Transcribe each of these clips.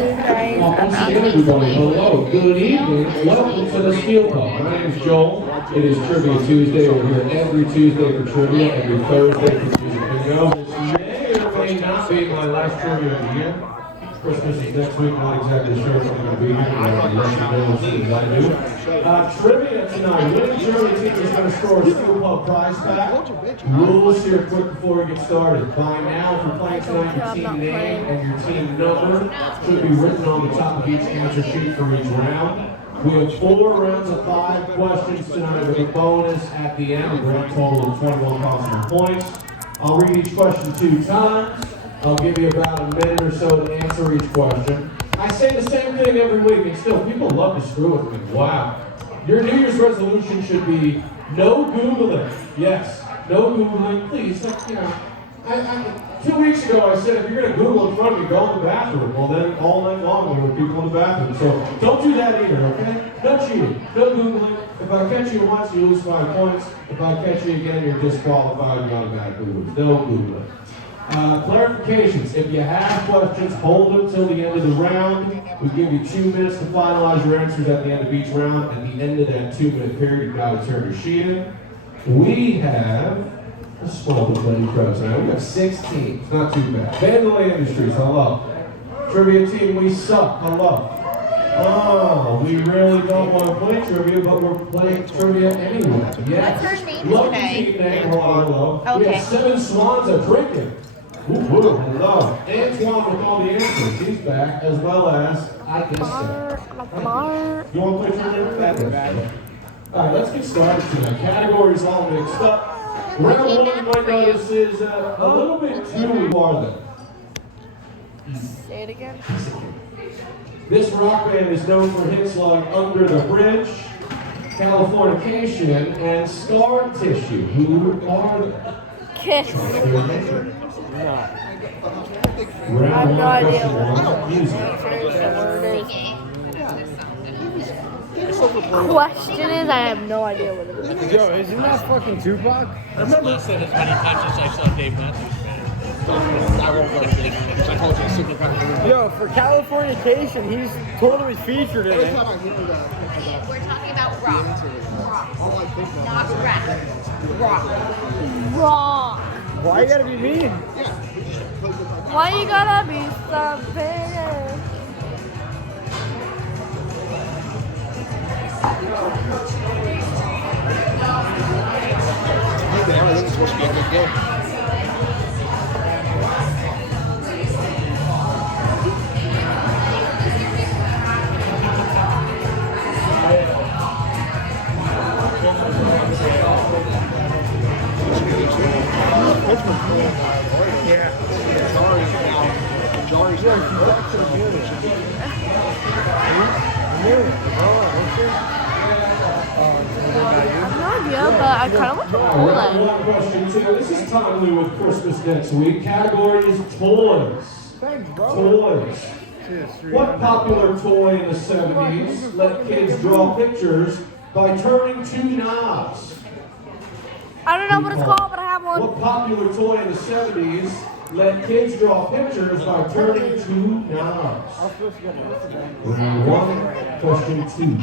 guys. Once again, everybody, hello, good evening, welcome to the Steel Pub. My name is Joel. It is Trivia Tuesday. We're here every Tuesday for trivia, every Thursday for music bingo. This may or may not be my last trivia of the year. Christmas is next week, not exactly sure if I'm going to be here, but I'll let you know as soon as I do. Trivia tonight, winning Germany team is going to score a Steel Pub prize pack. Rules here quick before we get started. By now, if you're playing tonight, your team name and your team number should be written on the top of each answer sheet for each round. We have 4 rounds of 5 questions tonight with a bonus at the end, a grand total of 21 possible points. I'll read each question 2 times. I'll give you about a minute or so to answer each question. I say the same thing every week, and still, people love to screw with me. Wow. Your New Year's resolution should be no Googling. Yes, no Googling. Please, 2 weeks ago I said, if you're going to Google in front of me, go in the bathroom. Well, then all night long there were people in the bathroom. So don't do that either, okay? No cheating, no Googling. If I catch you once, you lose 5 points. If I catch you again, you're disqualified. You automatically lose. No Googling. Clarifications. If you have questions, hold them till the end of the round. We give you 2 minutes to finalize your answers at the end of each round. At the end of that 2-minute period, you've got to turn your sheet in. We have a small but many crowd tonight. We have 6 teams. Not too bad. Vandalay Industries, hello. Trivia team, we suck. Hello. Oh, we really don't want to play trivia, but we're playing trivia anyway. Yes. What's her name Love today? team name. Hello. Okay. We have 7 swans a drinking. Hello. Antoine with all the answers. He's back, as well as I can say. You want to play trivia? All right, let's get started tonight. Categories all mixed up. Round 1, you might notice, is a little bit too farther. Say it again. This rock band is known for hits like Under the Bridge, Californication, and Scar Tissue. Who are they? Kiss. Round I have no 1, idea question 1, music. Question is, I have no idea what it is. Yo, isn't that fucking Tupac? I remember listening as many times as I saw Dave Matthews Band. Yo, for Californication, he's totally featured in it. We're talking about rock. Not rap. Rock. Wrong. Why you gotta be mean? Why you gotta be so big? I think it's supposed to be a good game. I have no idea, but I kind of want to pull Round it. 1, question 2. This is timely with Christmas next week. Category is toys. Thanks, bro. Toys. What popular toy in the 70s let kids draw pictures by turning 2 knobs? I don't know what it's called, but I have one. What popular toy in the 70s let kids draw pictures by turning 2 knobs? Round 1, question 2.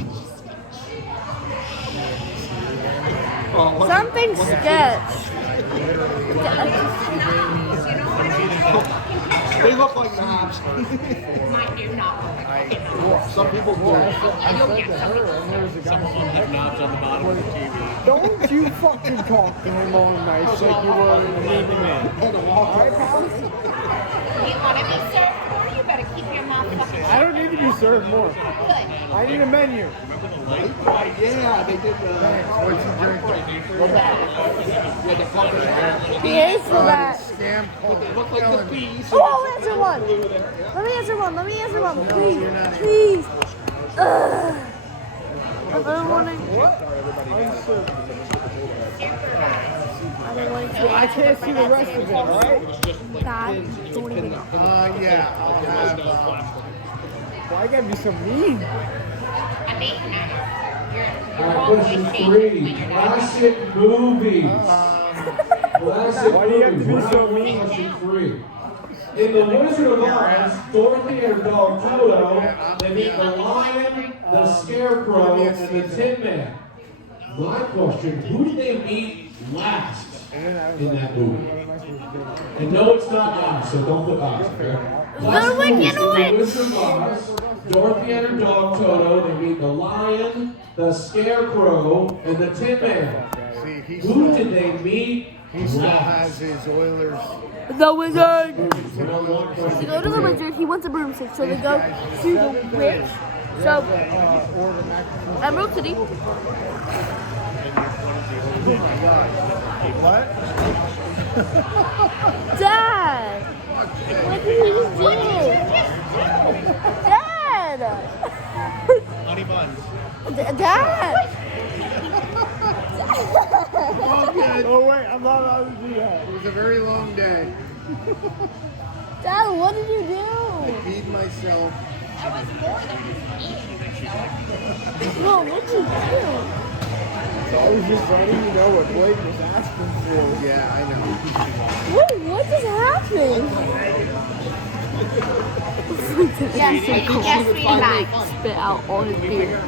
Something sketch. They look like knobs. Some people do. Some of them have knobs on the bottom of the TV. Don't you fucking talk to him all nice like you were in the Navy man. Alright, pal? You want to be served more? You better keep your mouth fucking I don't need to be served more. good. I need a menu. Yeah, they did What's your drink? the fucking He is for that. Scam call. look like the bees. Oh, I'll answer one. Let me answer one. Please. Please. Ugh. I've been wanting. I can't see the rest of it, alright? God, don't even. Yeah, I'll have, why you gotta be so mean? I mean, Question 3. Classic movies. Classic Why do you have to be movies. so Round one, mean? Question 3. In The Wizard of Oz, Dorothy and her dog Toto, they meet the lion, the scarecrow, and the Tin Man. My question, who did they meet last in that movie? And no, it's not Oz, so don't put Oz, okay? Last Wicked movie, in The Witch. Wizard of Oz, Dorothy and her dog Toto, they meet the lion, the scarecrow, and the Tin Man. See, Who did they meet he still last? has his Oilers. The wizard. We don't want They question go to the three. wizard. He wants a broomstick, so they go to the witch. So Emerald City. What? Dad, what did you just do? Dad. Honey buns. Dad. Oh wait, I'm not allowed to do that. It was a very long day. Dad, what did you do? Feed myself. That was more than just eating. No, what did you do? I was just letting you know what Blake was asking for. Yeah, I know. What just happened? Yes, we lied. Spit out all his beer.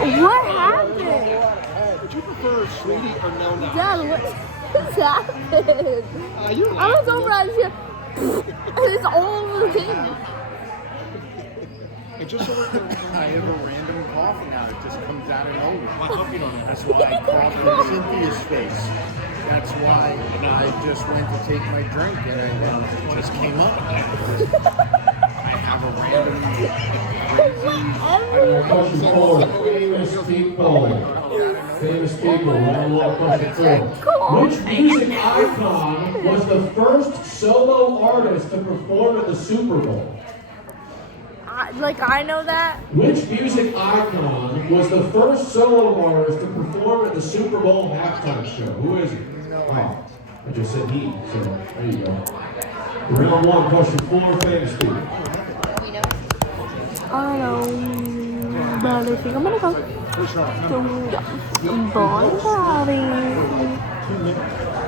What happened? Would you prefer sweetie or no nut? Dad, what just happened? I was over at here. It's all over the table. It just I have a random cough now. It just comes out of nowhere. That's why I coughed in Cynthia's face. That's why I just went to take my drink and it just came up. I have a random Question 4, famous people. Famous people, round one, question 4. Which music icon was the first solo artist to perform at the Super Bowl? I know that. Which music icon was the first solo artist to perform at the Super Bowl halftime show? Who is it? Oh, I just said he, so there you go. Round one, question 4, famous people. I don't know. But I think I'm gonna go. Bye, Bobby.